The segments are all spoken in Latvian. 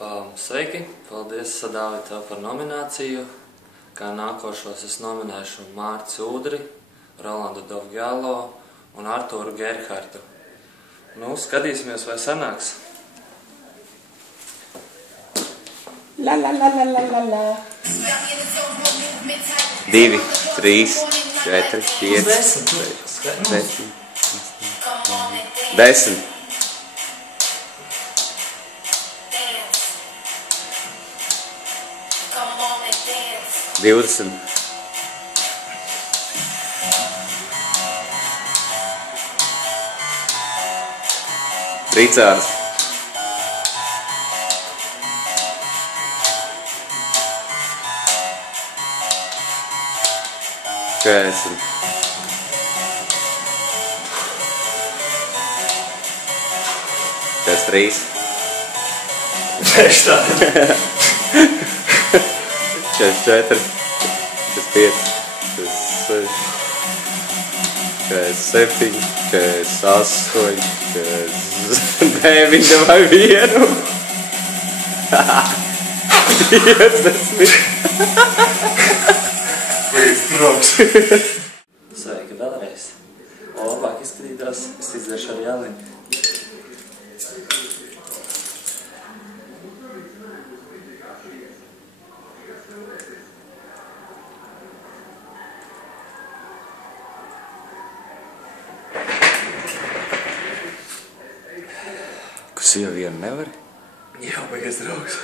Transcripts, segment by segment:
Sveiki! Paldies, Sadāvi, tev par nomināciju. Kā nākošos es nominēšu Mārci Udri, Rolandu Dovgialo un Arturu Gerhardu. Nu, skatīsimies, vai sanāks. La la la la la la la. 2, 3, 4, 5, 7, 10. 20. 30. 40. 43. 44, 45, 46, 47, 48, 49 vai 1. 50. Sveiki vēlreiz. Labāk izskatītās, es izdzeršu ar Jāliņu. Kas jau vienu nevar? Jā, baigies draugs.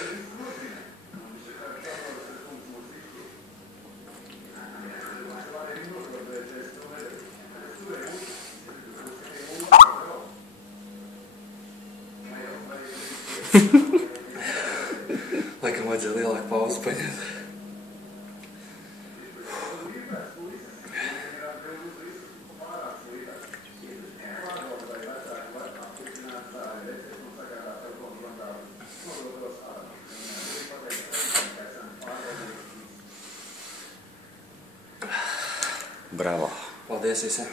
Laikam vajadzēja lielāku pauzi paņemt. Bravo. Paldies visiem!